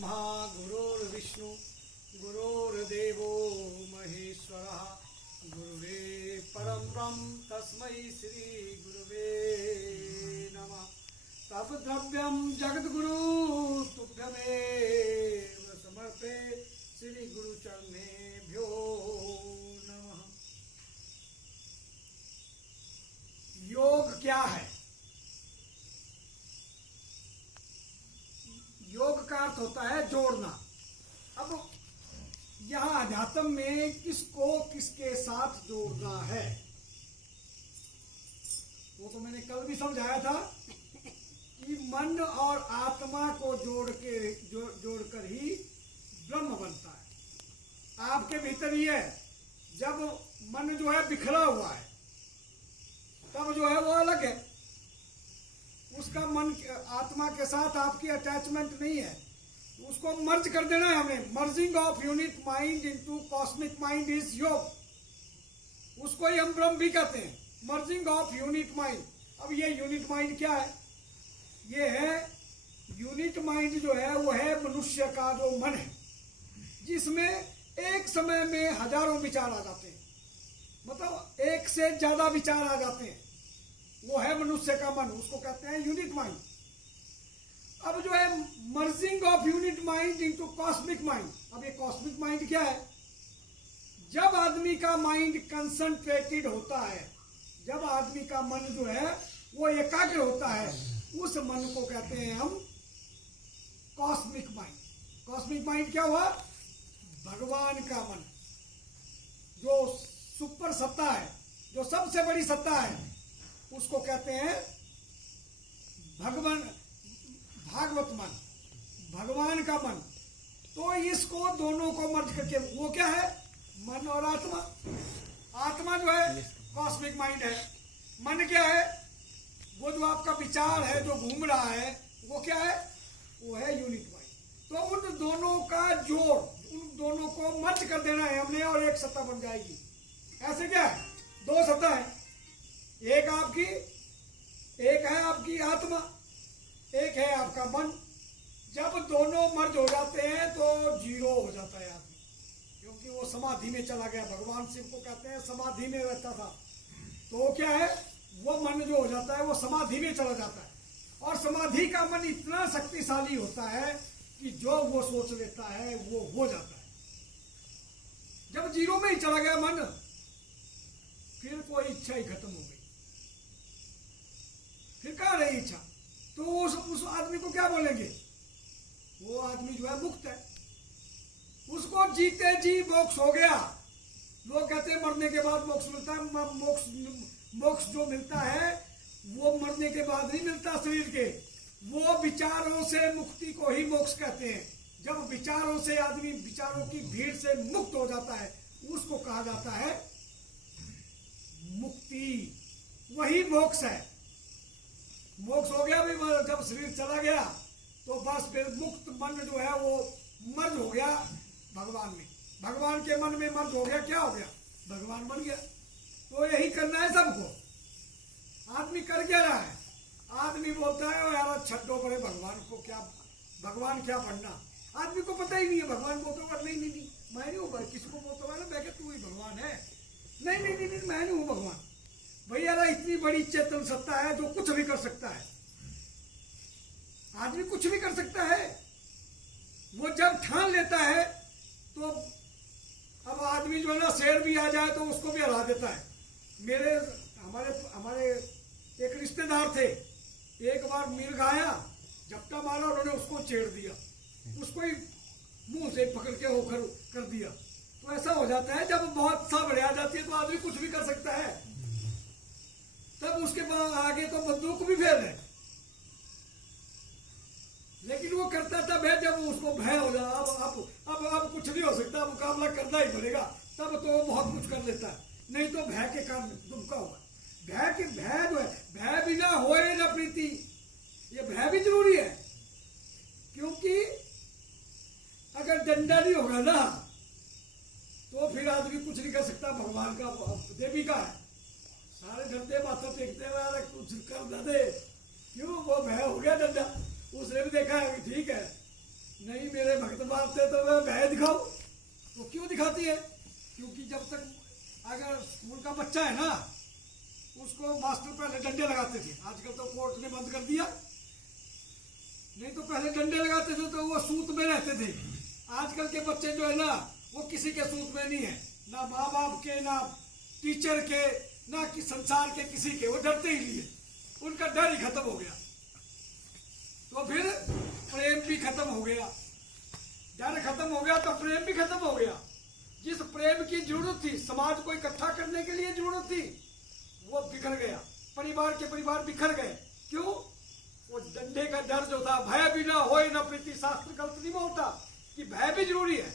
ब्रह्मा गुरुर्विष्णु गुरुर्देवो महेश्वरः गुरुरेव परं ब्रह्म तस्मै श्री गुरुवे नमः। तब द्रव्यम जगद्गुरु तुभ्यमेव समर्पे श्री गुरु चरणेभ्यो नमः। योग क्या है? योग का अर्थ होता है जोड़ना। अब यहाँ अध्यात्म में किसको किसके साथ जोड़ना है वो तो मैंने कल भी समझाया था कि मन और आत्मा को जोड़कर ही ब्रह्म बनता है। आपके भीतर ही है। जब मन जो है बिखरा हुआ है तब जो है वो अलग है। उसका मन आत्मा के साथ आपकी अटैचमेंट नहीं है। उसको मर्ज कर देना है हमें। Merging of unit mind into cosmic mind is योग। उसको ही हम ब्रह्म भी कहते हैं, मर्जिंग ऑफ यूनिट माइंड। अब ये यूनिट माइंड क्या है? ये है यूनिट माइंड जो है वो है मनुष्य का जो मन है, जिसमें एक समय में हजारों विचार आ जाते हैं, मतलब एक से ज्यादा विचार आ जाते हैं। वो है मनुष्य का मन, उसको कहते हैं यूनिट माइंड। अब जो है merging of unit mind into cosmic mind. अब ये कॉस्मिक माइंड क्या है? जब आदमी का माइंड कंसंट्रेटेड होता है, जब आदमी का मन जो है वो एकाग्र होता है, उस मन को कहते हैं हम कॉस्मिक माइंड। कॉस्मिक माइंड क्या हुआ? भगवान का मन, जो सुपर सत्ता है, जो सबसे बड़ी सत्ता है, उसको कहते हैं भगवान, भागवत मन, भगवान का मन। तो इसको दोनों को मर्ज करके वो क्या है? मन और आत्मा। आत्मा जो है कॉस्मिक माइंड है। मन क्या है? वो जो आपका विचार है जो घूम रहा है, वो क्या है? वो है यूनिट माइंड। तो उन दोनों का जोड़, उन दोनों को मर्ज कर देना है हमने और एक सत्ता बन जाएगी। ऐसे क्या है? दो सत्ता है। एक है आपकी आत्मा, एक है आपका मन। जब दोनों मर्ज हो जाते हैं तो जीरो हो जाता है आदमी, क्योंकि वो समाधि में चला गया। भगवान शिव को कहते हैं समाधि में रहता था। तो क्या है? वो मन जो हो जाता है वो समाधि में चला जाता है। और समाधि का मन इतना शक्तिशाली होता है कि जो वो सोच लेता है वो हो जाता है। जब जीरो में ही चला गया मन, फिर कोई इच्छा ही खत्म हो गई। फिर कहाँ रही इच्छा? तो उस आदमी को क्या बोलेंगे? वो आदमी जो है मुक्त है, उसको जीते जी मोक्ष हो गया। लोग कहते हैं मरने के बाद मोक्ष मिलता है। मोक्ष जो मिलता है वो मरने के बाद नहीं मिलता शरीर के। वो विचारों से मुक्ति को ही मोक्ष कहते हैं। जब विचारों से आदमी विचारों की भीड़ से मुक्त हो जाता है, उसको कहा जाता है मुक्ति। वही मोक्ष है। मोक्ष हो गया भी, जब शरीर चला गया तो बस फिर मुक्त मन जो है वो मर्ज हो गया भगवान में। भगवान के मन में मर्ज हो गया। क्या हो गया? भगवान बन गया। तो यही करना है सबको। आदमी कर क्या रहा है? आदमी बोलता है यार छड्डो पड़े भगवान को, क्या भगवान क्या बनना। आदमी को पता ही नहीं है। भगवान बोलते हुए नहीं मैं नहीं हूँ। किसी को बोलता है ना मैं तू ही भगवान है। नहीं मैं नहीं हूँ भगवान। भैया इतनी बड़ी चेतन सत्ता है जो कुछ भी कर सकता है। आदमी कुछ भी कर सकता है। वो जब ठान लेता है तो अब आदमी जो है ना शेर भी आ जाए तो उसको भी हरा देता है। हमारे एक रिश्तेदार थे। एक बार मिर्ग आया, झपटा मारा, उन्होंने उसको छेड़ दिया, उसको ही मुंह से पकड़ के होकर कर दिया। तो ऐसा हो जाता है जब बहुत सावड़े आ जाती है तो आदमी कुछ भी कर सकता है। तब उसके बाद आगे तो बंदूक भी फेल है, लेकिन वो करता तब है जब उसको भय हो जाए। अब कुछ नहीं हो सकता, मुकाबला करना ही पड़ेगा। तब तो वो बहुत कुछ कर लेता है। नहीं तो भय के कारण दुमका होगा। भय जो है, भय बिना होए न प्रीति, ये भय भी जरूरी है। क्योंकि अगर डंडा नहीं होगा ना तो फिर आदमी कुछ नहीं कर सकता। भगवान का देवी का है, सारे डरते माथा टेकते हुए कुछ कर न दे। क्यों? वो भय हो गया डंडा। उसने भी देखा है कि ठीक है नहीं मेरे भक्त बाप से तो मैं भय दिखाऊं। वो क्यों दिखाती है? क्योंकि जब तक अगर स्कूल का बच्चा है ना, उसको मास्टर पहले डंडे लगाते थे, आजकल तो कोर्ट ने बंद कर दिया, नहीं तो पहले डंडे लगाते थे तो वो सूत में रहते थे। आजकल के बच्चे जो है ना, वो किसी के सूत में नहीं है, ना माँ बाप के, ना टीचर के, ना कि संसार के किसी के, वो डरते ही नहीं है, उनका डर ही खत्म हो गया। तो फिर प्रेम भी खत्म हो गया, डर खत्म हो गया तो प्रेम भी खत्म हो गया। जिस प्रेम की जरूरत थी, समाज को इकट्ठा करने के लिए जरूरत थी, वो बिखर गया, परिवार के परिवार बिखर गए। क्यों? वो डंडे का डर जो था, भय भी ना होए न प्रीति, शास्त्र गलत नहीं बोलता कि भय भी जरूरी है।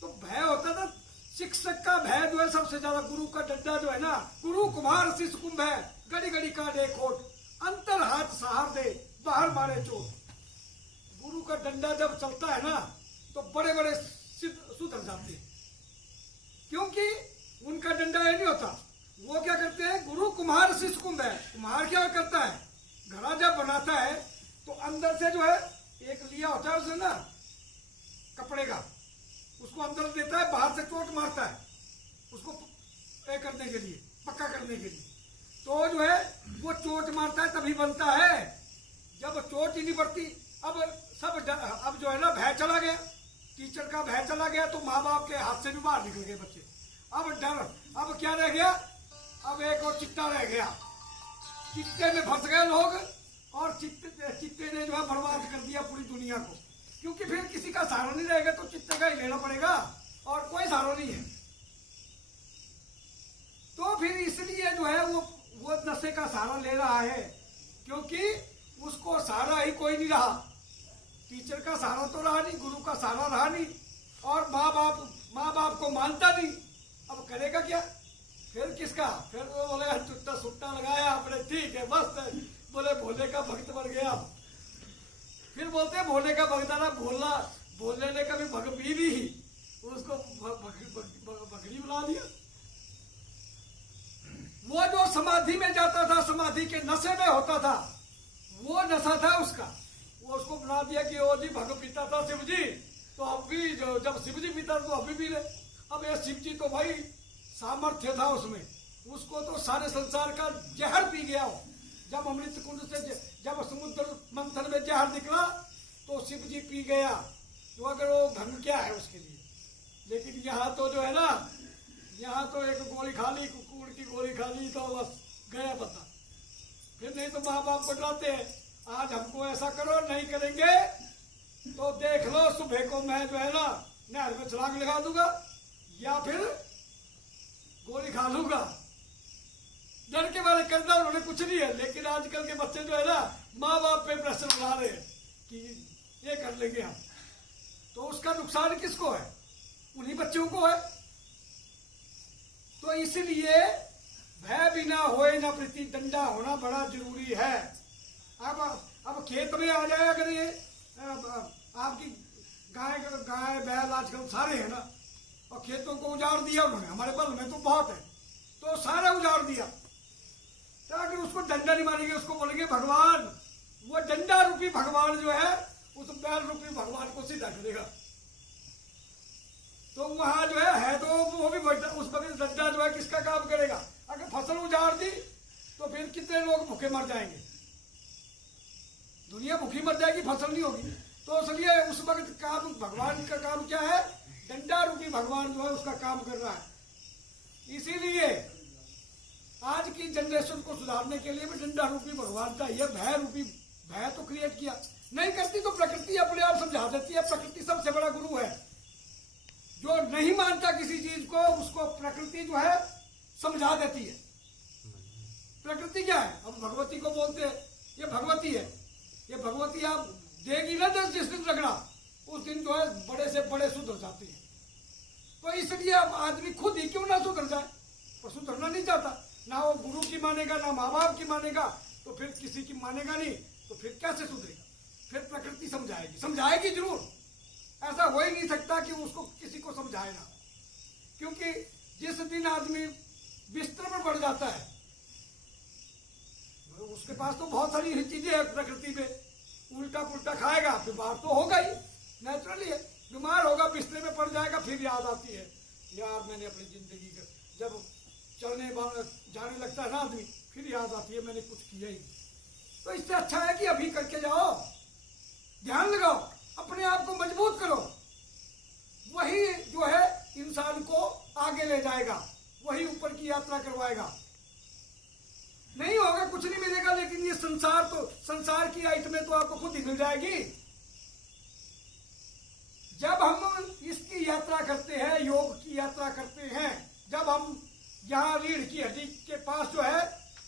तो भय होता था, शिक्षक का भय जो है सबसे ज्यादा, गुरु का डंडा जो है ना, गुरु कुम्हार शिष्य कुंभ है, घड़ी घड़ी काटे खोट, अंतर हाथ सहार दे, बाहर मारे चोट। गुरु का डंडा जब चलता है ना, तो बड़े बड़े सुधर जाते हैं, क्योंकि उनका डंडा ये नहीं होता। वो क्या करते हैं, गुरु कुम्हार शिष्य कुंभ है। कुम्हार क्या करता है, घड़ा जब बनाता है तो अंदर से जो है एक लिया होता है उसे ना कपड़े का, उसको अंदर देता है, बाहर से चोट मारता है उसको करने के लिए, पक्का करने के लिए। तो जो है वो चोट मारता है तभी बनता है, जब चोट ही नहीं पड़ती। अब जो है ना भय चला गया, टीचर का भय चला गया, तो माँ बाप के हाथ से भी बाहर निकल गए बच्चे। अब डर, अब क्या रह गया, अब एक और चिट्टा रह गया, चिट्टे में फंस गए लोग, और चिट्टे ने जो है बर्बाद कर दिया पूरी दुनिया को। क्योंकि फिर किसी का सहारा नहीं रहेगा, तो चिट्टे का ही लेना पड़ेगा, और कोई सहारा नहीं है। तो फिर इसलिए जो है वो नशे का सहारा ले रहा है, क्योंकि उसको सहारा ही कोई नहीं रहा। टीचर का सहारा तो रहा नहीं, गुरु का सहारा रहा नहीं, और माँ बाप को मानता नहीं। अब करेगा क्या? फिर किसका? फिर वो बोले चुट्टा सुट्टा लगाया आपने, ठीक है बस, बोले भोले का भक्त बन गया। फिर बोलते हैं भोले का भक्त ना, बोलने ने कभी भग पी दी, उसको बकरी बुला दिया। वो जो समाधि में जाता था, समाधि के नशे में होता था, वो नशा था उसका, वो उसको बना दिया कि ओ जी भग पीता था शिव जी, तो अब भी जब शिव जी पीता तो अभी भी ले। अब ये शिव जी तो भाई सामर्थ्य था उसमें, उसको तो सारे संसार का जहर पी गया हो। जब अमृत कुंड से जब समुद्र मंथन में जहर निकला तो शिव जी पी गया, तो अगर वो भंग क्या है उसके लिए। लेकिन यहाँ तो जो है ना, यहाँ तो एक गोली खा ली, कुकुर की गोली खा ली, तो बस गया पता। फिर नहीं तो माँ बाप को डराते हैं, आज हमको ऐसा करो, नहीं करेंगे तो देख लो सुबह को मैं जो है ना नहर में छलांग लगा दूंगा, या फिर गोली खा लूंगा। डर के मारे करना उन्होंने कुछ नहीं है। लेकिन आजकल के बच्चे जो है ना, माँ बाप पे प्रेशर बना रहे हैं कि ये कर लेंगे हम, तो उसका नुकसान किसको है? उन्हीं बच्चों को है। तो इसलिए भय भी ना होए ना प्रीति, डंडा होना बड़ा जरूरी है। अब खेत में आ जाए, अगर ये आपकी गाय बैल आजकल सारे है ना, और खेतों को उजाड़ दिया उन्होंने, हमारे बल में तो बहुत है, तो सारा उजाड़ दिया। तो अगर उसको डंडा नहीं मारेंगे, उसको बोलेंगे भगवान, वो डंडा रूपी भगवान जो है उस बैल रूपी भगवान को सीधा करेगा। तो वहां जो है तो वो भी उस वक्त डंडा जो है किसका काम करेगा? अगर फसल उजाड़ दी तो फिर कितने लोग भूखे मर जाएंगे, दुनिया भूखी मर जाएगी, फसल नहीं होगी। तो इसलिए उस वक्त काम, भगवान का काम क्या है? डंडा रूपी भगवान जो है उसका काम कर रहा है। इसीलिए आज की जनरेशन को सुधारने के लिए भी डंडा रूपी भगवान चाहिए। भय रूपी, भय तो क्रिएट किया नहीं करती तो प्रकृति अपने आप समझा देती है। प्रकृति सबसे बड़ा गुरु है, जो नहीं मानता किसी चीज को, उसको प्रकृति जो है समझा देती है। प्रकृति क्या है? अब भगवती को बोलते हैं ये भगवती है, ये भगवती आप देगी ना जिस दिन रगड़ा, उस दिन जो है बड़े से बड़े सुधर जाते हैं। तो इसलिए अब आदमी खुद ही क्यों ना सुधर जाए, और सुधरना नहीं चाहता, ना वो गुरु की मानेगा ना माँ बाप की मानेगा, तो फिर किसी की मानेगा नहीं, तो फिर कैसे सुधरेगा? फिर प्रकृति समझाएगी जरूर। ऐसा हो ही नहीं सकता कि उसको किसी को समझाए ना, क्योंकि जिस दिन आदमी बिस्तर पर बढ़ जाता है, उसके पास तो बहुत सारी चीजें हैं प्रकृति में, उल्टा पुल्टा खाएगा, बीमार तो होगा ही, नेचुरली है। बीमार होगा, बिस्तर में पड़ जाएगा, फिर याद आती है यार मैंने अपनी जिंदगी का, जब चलने जाने लगता है ना आदमी, फिर याद आती है मैंने कुछ किया ही। तो इससे अच्छा है कि अभी करके जाओ, ध्यान लगाओ, अपने आप को मजबूत करो। वही जो है इंसान को आगे ले जाएगा, वही ऊपर की यात्रा करवाएगा। नहीं होगा, कुछ नहीं मिलेगा, लेकिन ये संसार तो, संसार की आइटमें तो आपको खुद ही मिल जाएगी। जब हम इसकी यात्रा करते हैं, योग की यात्रा करते हैं, जब हम यहाँ रीढ़ की हड्डी के पास जो है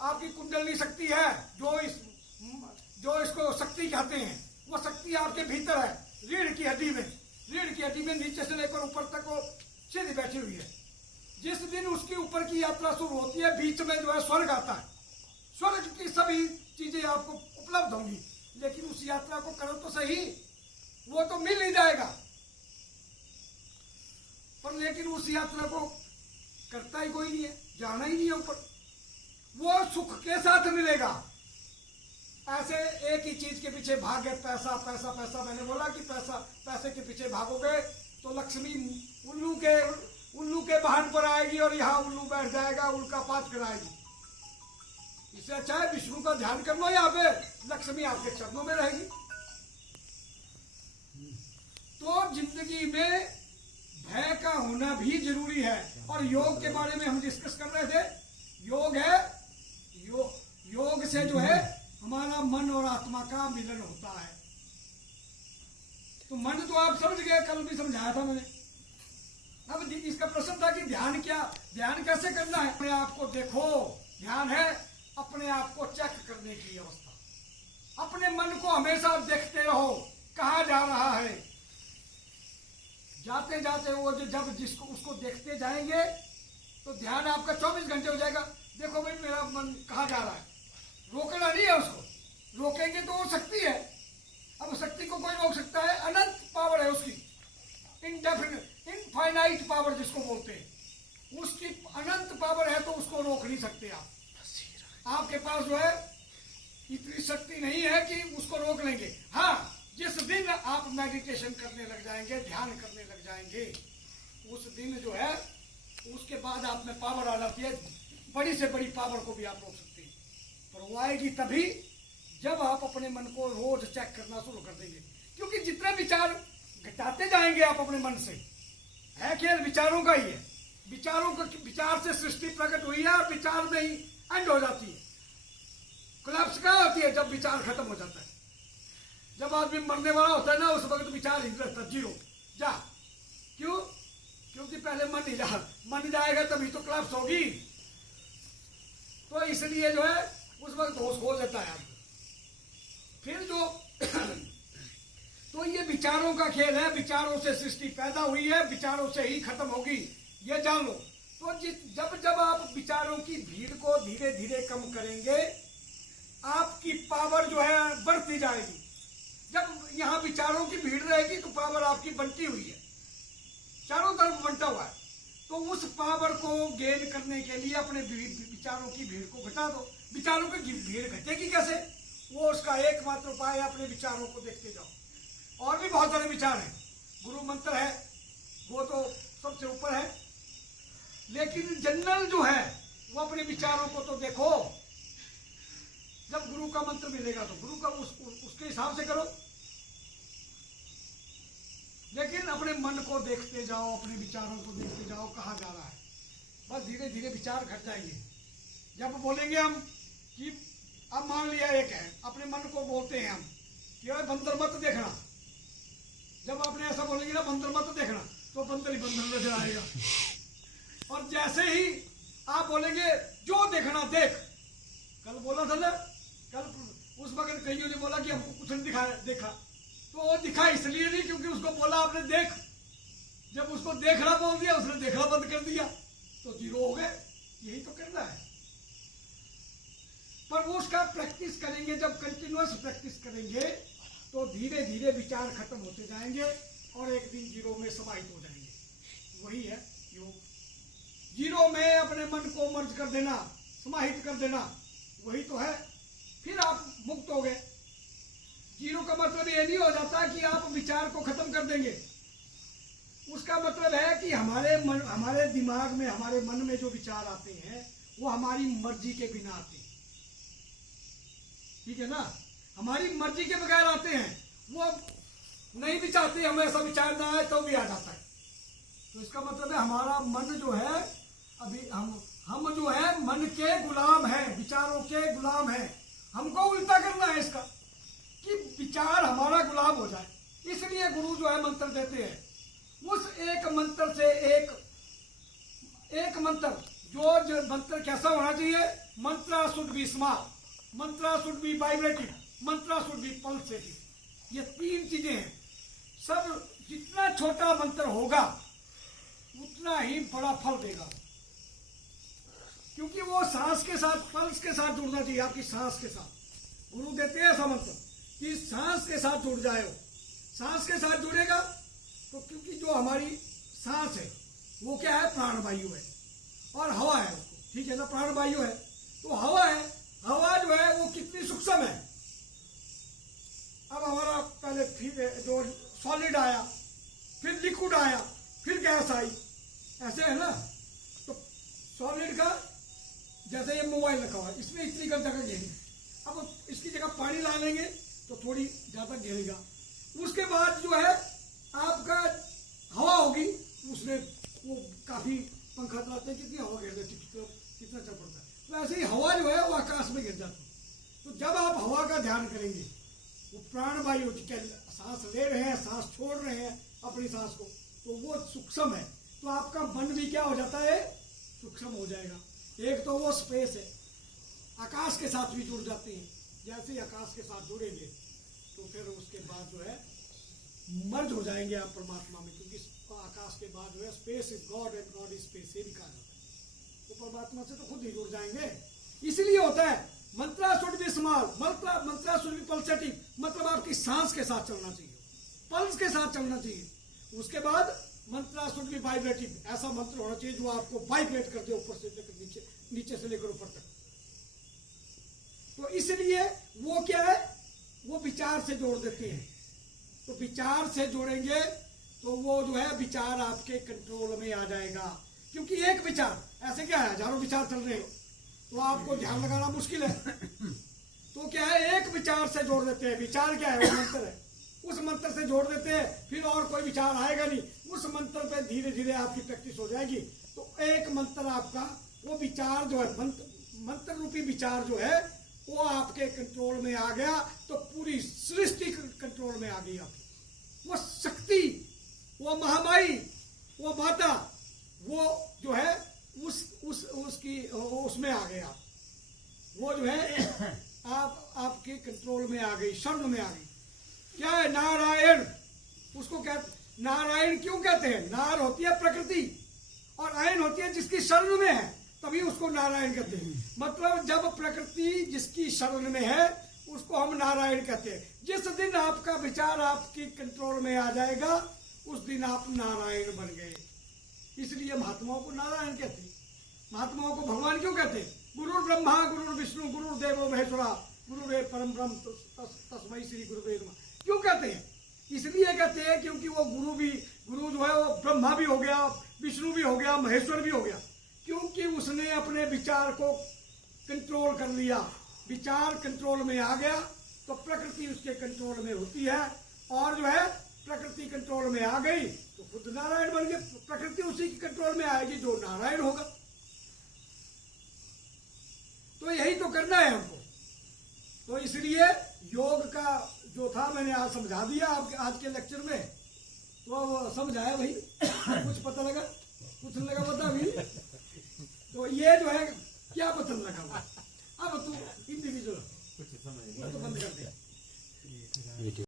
आपकी कुंडली शक्ति है, जो इसको शक्ति कहते हैं, वो शक्ति आपके भीतर है, रीढ़ की हड्डी में। रीढ़ की हड्डी में नीचे से लेकर ऊपर तक वो सीधी बैठी हुई है। जिस दिन उसकी ऊपर की यात्रा शुरू होती है, बीच में जो है स्वर्ग आता है। स्वर्ग की सभी चीजें आपको उपलब्ध होंगी, लेकिन उस यात्रा को करो तो सही, वो तो मिल ही जाएगा, पर लेकिन उस यात्रा को करता ही कोई नहीं है, जाना ही नहीं है ऊपर। वो सुख के साथ मिलेगा। ऐसे एक ही चीज के पीछे भागे, पैसा पैसा पैसा। मैंने बोला कि पैसे के पीछे भागोगे तो लक्ष्मी उल्लू के वाहन पर आएगी और यहाँ उल्लू बैठ जाएगा, उल्का पात कराएगी। इससे अच्छा है विष्णु का ध्यान कर लो, यहाँ पे लक्ष्मी आपके चरणों में रहेगी। तो जिंदगी में भय का होना भी जरूरी है। और योग के बारे में हम डिस्कस कर रहे थे। योग है, योग से जो है हमारा मन और आत्मा का मिलन होता है। तो मन तो आप समझ गए, कल भी समझाया था मैंने। अब इसका प्रश्न था कि ध्यान क्या, ध्यान कैसे करना है। अपने आप को देखो, ध्यान है अपने आप को चेक करने की अवस्था। अपने मन को हमेशा देखते रहो, कहाँ जा रहा है। जाते जाते वो जब जिसको उसको देखते जाएंगे तो ध्यान आपका 24 घंटे हो जाएगा। देखो भाई मेरा मन कहाँ जा रहा है, रोकना नहीं है उसको। रोकेंगे तो वो शक्ति है, अब शक्ति को कोई रोक सकता है? अनंत पावर है उसकी, इनडेफिनिट, इनफाइनाइट पावर जिसको बोलते हैं, उसकी अनंत पावर है, तो उसको रोक नहीं सकते आप। आपके पास जो है इतनी शक्ति नहीं है कि उसको रोक लेंगे। हाँ, जिस दिन आप मेडिटेशन करने लग जाएंगे, ध्यान करने लग जाएंगे, उस दिन जो है उसके बाद आप में पावर आ जाती है। बड़ी से बड़ी पावर को भी आप रोक सकते हैं, पर वो आएगी तभी जब आप अपने मन को रोज चेक करना शुरू कर देंगे। क्योंकि जितने विचार घटाते जाएंगे आप अपने मन से, है खेल विचारों का ही है। विचार से सृष्टि प्रकट हुई है और विचार में ही एंड हो जाती है। कोलैप्स कहाँ होती है? जब विचार खत्म हो जाता है। जब आदमी मरने वाला होता है ना, उस वक्त विचार ही रहता, जीरो जा। क्यों? क्योंकि पहले मन जाएगा तभी तो कोलैप्स होगी। तो इसलिए जो है उस वक्त होश हो जाता है आदमी। फिर जो तो ये विचारों का खेल है। विचारों से सृष्टि पैदा हुई है, विचारों से ही खत्म होगी, ये जान लो। तो जब आप विचारों की भीड़ को धीरे धीरे कम करेंगे, आपकी पावर जो है बढ़ती जाएगी। जब यहाँ विचारों की भीड़ रहेगी तो पावर आपकी बनती हुई है, चारों तरफ बंटा हुआ है। तो उस पावर को गेन करने के लिए अपने विचारों की भीड़ को घटा दो। विचारों की भीड़ घटेगी कैसे? वो उसका एकमात्र उपाय है, अपने विचारों को देखते जाओ। और भी बहुत सारे विचार हैं, गुरु मंत्र है, वो तो सबसे ऊपर है, लेकिन जनरल जो है वो अपने विचारों को तो देखो। जब गुरु का मंत्र मिलेगा तो गुरु का उसके हिसाब से करो, लेकिन अपने मन को देखते जाओ, अपने विचारों को देखते जाओ, कहाँ जा रहा है। बस धीरे धीरे विचार घट जाएंगे। जब बोलेंगे हम कि अब मान लिया एक है, अपने मन को बोलते हैं हम कि अरे बंदर मत देखना। जब आपने ऐसा बोलेंगे ना, बंदर मत देखना, तो बंदर ही बंदर नजर आएगा। और जैसे ही आप बोलेंगे जो देखना देख, कल बोला था ना, कल उस वक्त कईयों ने बोला कि हमको कुछ नहीं देखा, तो वो दिखा इसलिए नहीं क्योंकि उसको बोला आपने देख। जब उसको देखना बोल दिया, उसने देखना बंद कर दिया, तो जीरो हो गए। यही तो करना है। पर वो उसका प्रैक्टिस करेंगे, जब कंटिन्यूअस प्रैक्टिस करेंगे तो धीरे धीरे विचार खत्म होते जाएंगे और एक दिन जीरो में समाहित हो जाएंगे। वही है योग। जीरो में अपने मन को मर्ज कर देना, समाहित कर देना, वही तो है। फिर आप मुक्त हो गए। जीरो का मतलब ये नहीं हो जाता कि आप विचार को खत्म कर देंगे। उसका मतलब है कि हमारे दिमाग में, हमारे मन में जो विचार आते हैं वो हमारी मर्जी के बिना आते हैं। ठीक है ना, हमारी मर्जी के बगैर आते हैं, वो नहीं भी चाहते हमें ऐसा विचार ना आए तो भी आ जाता है। तो इसका मतलब है हमारा मन जो है, अभी हम जो है मन के गुलाम हैं, विचारों के गुलाम हैं। हमको उल्टा करना है इसका कि विचार हमारा गुलाम हो जाए। इसलिए गुरु जो है मंत्र देते हैं। उस एक मंत्र से एक मंत्र जो मंत्र कैसा होना चाहिए, मंत्र शुड बी स्मॉल, मंत्र शुड बी वाइब्रेटिव, मंत्र शुड बी पल्सेटिव। ये तीन चीजें हैं। सब जितना छोटा मंत्र होगा उतना ही बड़ा फल देगा, क्योंकि वो सांस के साथ, पल्स के साथ जुड़ना चाहिए, आपकी सांस के साथ। गुरु देते हैं ऐसा मंत्र कि सांस के साथ जुड़ जाए। सांस के साथ जुड़ेगा तो, क्योंकि जो हमारी सांस है वो क्या है, प्राणवायु है और हवा है उसको, ठीक है ना, प्राणवायु है तो हवा है। हवा जो है वो कितनी सूक्ष्म है। अब हमारा पहले फिर जो सॉलिड आया, फिर लिक्विड आया, फिर गैस आई, ऐसे है ना। तो सॉलिड का जैसे ये मोबाइल रखा हुआ है, इसमें इतनी कम जगह घेरी, अब इसकी जगह पानी ला लेंगे तो थोड़ी ज्यादा घेरेगा। उसके बाद जो है आपका हवा होगी, उसमें वो काफी पंखा चलाते हैं, कितनी हवा घेर देती, कितना चल पड़ता है। तो ऐसे ही हवा जो है वो आकाश में गिर जाती है। तो जब आप हवा का ध्यान करेंगे, वो प्राणवायु, सांस ले रहे हैं, सांस छोड़ रहे हैं अपनी सांस को, तो वो सूक्ष्म है। तो आपका मन भी क्या हो जाता है, सूक्ष्म हो जाएगा। एक तो वो स्पेस है, आकाश के साथ भी जुड़ जाते हैं। जैसे ही आकाश के साथ जुड़ेंगे तो फिर उसके बाद जो है मर्ज हो जाएंगे आप परमात्मा में, क्योंकि आकाश के बाद जो है space is God and God is space, ये भी कहा जाता है। तो परमात्मा से तो खुद ही जुड़ जाएंगे। इसलिए होता है mantra should be small, mantra should be pulsative, मतलब आपकी सांस के साथ चलना चाहिए, पल्स के साथ चलना चाहिए। उसके बाद मंत्रा शुड बी वाइब्रेटिव, ऐसा मंत्र होना चाहिए जो आपको वाइब्रेट कर दे ऊपर से लेकर नीचे, नीचे से लेकर ऊपर तक। तो इसलिए वो क्या है, वो विचार से जोड़ देते हैं। तो विचार से जोड़ेंगे तो वो जो है विचार आपके कंट्रोल में आ जाएगा। क्योंकि एक विचार, ऐसे क्या है, हजारों विचार चल रहे हैं तो आपको ध्यान लगाना मुश्किल है। तो क्या है, एक विचार से जोड़ देते हैं। विचार क्या है, वो मंत्र है, उस मंत्र से जोड़ देते हैं, फिर और कोई विचार आएगा नहीं। उस मंत्र पे धीरे धीरे आपकी प्रैक्टिस हो जाएगी। तो एक मंत्र आपका, वो विचार जो है, मंत्र रूपी विचार जो है वो आपके कंट्रोल में आ गया तो पूरी सृष्टि कंट्रोल में आ गई आपकी। वो शक्ति, वो महामाई, वो माता, वो जो है उसकी उसमें आ गए आप। वो जो है आपके कंट्रोल में आ गई, शरण में आ गई। क्या है, नारायण, उसको कहते, नारायण क्यों कहते हैं, नार होती है प्रकृति और आयन होती है जिसकी शरण में है, तभी उसको नारायण कहते हैं। मतलब जब प्रकृति जिसकी शरण में है उसको हम नारायण कहते हैं। जिस दिन आपका विचार आपकी कंट्रोल में आ जाएगा उस दिन आप नारायण बन गए। इसलिए महात्माओं को नारायण कहते हैं। महात्माओं को भगवान क्यों कहते हैं, गुरु ब्रह्मा गुरु विष्णु गुरु देवो महेश्वरा गुरुदेव परम ब्रह्म तस्मै श्री गुरुदेव नमः क्यों कहते हैं। इसलिए कहते हैं क्योंकि वो गुरु जो है वो ब्रह्मा भी हो गया, विष्णु भी हो गया, महेश्वर भी हो गया, क्योंकि उसने अपने विचार को कंट्रोल कर लिया। विचार कंट्रोल में आ गया तो प्रकृति उसके कंट्रोल में होती है, और जो है प्रकृति कंट्रोल में आ गई तो खुद नारायण बन गए। प्रकृति उसी की कंट्रोल में आएगी जो नारायण होगा। तो यही तो करना है हमको। तो इसलिए योग का जो था मैंने आज समझा दिया आपके आज के लेक्चर में। तो समझाया भाई, कुछ पता लगा, कुछ लगा पता भी। तो ये जो है क्या पता लगा, अब तू इंडिविजुअल कुछ तो बंद कर दे।